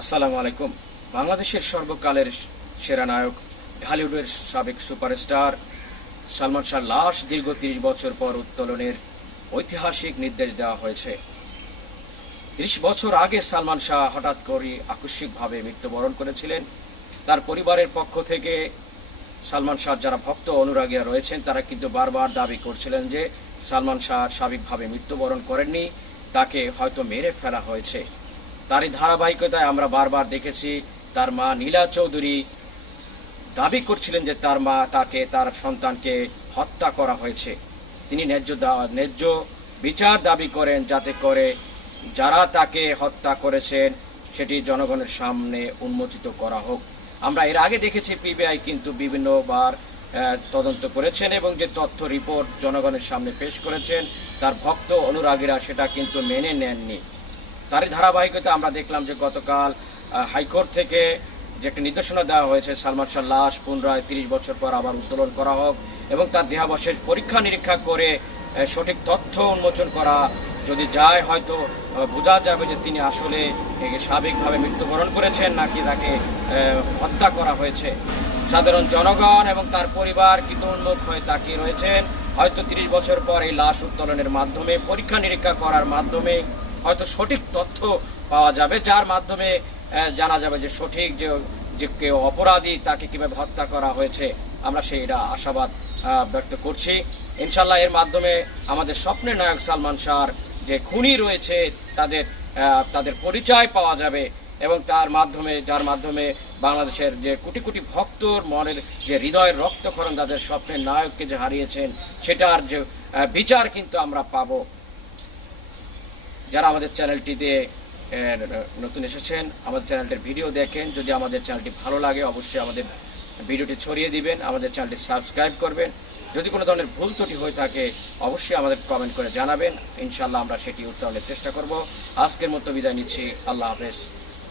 আসসালামু আলাইকুম। বাংলাদেশের সর্বকালের সেরা নায়ক ঢালিউডের সাবেক সুপারস্টার সালমান শাহর লাশ দীর্ঘ ৩০ বছর পর উত্তোলনের ঐতিহাসিক নির্দেশ দেওয়া হয়েছে। ৩০ বছর আগে সালমান শাহ হঠাৎ করে আকস্মিকভাবে মৃত্যুবরণ করেছিলেন। তার পরিবারের পক্ষ থেকে সালমান শাহর যারা ভক্ত অনুরাগীরা রয়েছেন তারা কিন্তু বারবার দাবি করছিলেন যে সালমান শাহ স্বাভাবিকভাবে মৃত্যুবরণ করেননি, তাকে হয়তো মেরে ফেলা হয়েছে। তারই ধারাবাহিকতায় আমরা বারবার দেখেছি তার মা নীলা চৌধুরী দাবি করছিলেন যে তার মা তার সন্তানকে হত্যা করা হয়েছে। তিনি ন্যায্য বিচার দাবি করেন, যাতে করে যারা তাকে হত্যা করেছেন সেটি জনগণের সামনে উন্মোচিত করা হোক। আমরা এর আগে দেখেছি পিবিআই কিন্তু বিভিন্নবার তদন্ত করেছেন এবং যে তথ্য রিপোর্ট জনগণের সামনে পেশ করেছেন তার ভক্ত অনুরাগীরা সেটা কিন্তু মেনে নেননি। তারই ধারাবাহিকতা আমরা দেখলাম যে গতকাল হাইকোর্ট থেকে যে একটা নির্দেশনা দেওয়া হয়েছে সালমান শাহর লাশ পুনরায় ৩০ বছর পর আবার উত্তোলন করা হোক এবং তার দেহাবশেষ পরীক্ষা নিরীক্ষা করে সঠিক তথ্য উন্মোচন করা যদি যায়, হয়তো বোঝা যাবে যে তিনি আসলে স্বাভাবিকভাবে মৃত্যুবরণ করেছেন নাকি তাকে হত্যা করা হয়েছে। সাধারণ জনগণ এবং তার পরিবার কিন্তু উন্মুখ হয়ে তাকিয়ে রয়েছেন। হয়তো ৩০ বছর পর এই লাশ উত্তোলনের মাধ্যমে পরীক্ষা নিরীক্ষা করার মাধ্যমে হয়তো সঠিক তথ্য পাওয়া যাবে, যার মাধ্যমে জানা যাবে যে সঠিক যে কেউ অপরাধী তাকে কিভাবে হত্যা করা হয়েছে। আমরা সেইটা আশাবাদ ব্যক্ত করছি। ইনশাল্লাহ এর মাধ্যমে আমাদের স্বপ্নের নায়ক সালমান শাহর যে খুনি রয়েছে তাদের পরিচয় পাওয়া যাবে এবং যার মাধ্যমে বাংলাদেশের যে কোটি কোটি ভক্তর মনের যে হৃদয়ের রক্তক্ষরণ তাদের স্বপ্নের নায়ককে যে হারিয়েছেন সেটার যে বিচার কিন্তু আমরা পাবো। যারা আমাদের চ্যানেলটিতে নতুন এসেছেন, আমাদের চ্যানেলটির ভিডিও দেখেন, যদি আমাদের চ্যানেলটি ভালো লাগে অবশ্যই আমাদের ভিডিওটি ছড়িয়ে দিবেন, আমাদের চ্যানেলটি সাবস্ক্রাইব করবেন। যদি কোনো ধরনের ভুল ত্রুটি হয়ে থাকে অবশ্যই আমাদের কমেন্ট করে জানাবেন, ইনশাল্লাহ আমরা সেটি উত্তরণের চেষ্টা করব। আজকের মতো বিদায় নিচ্ছি, আল্লাহ হাফেজ।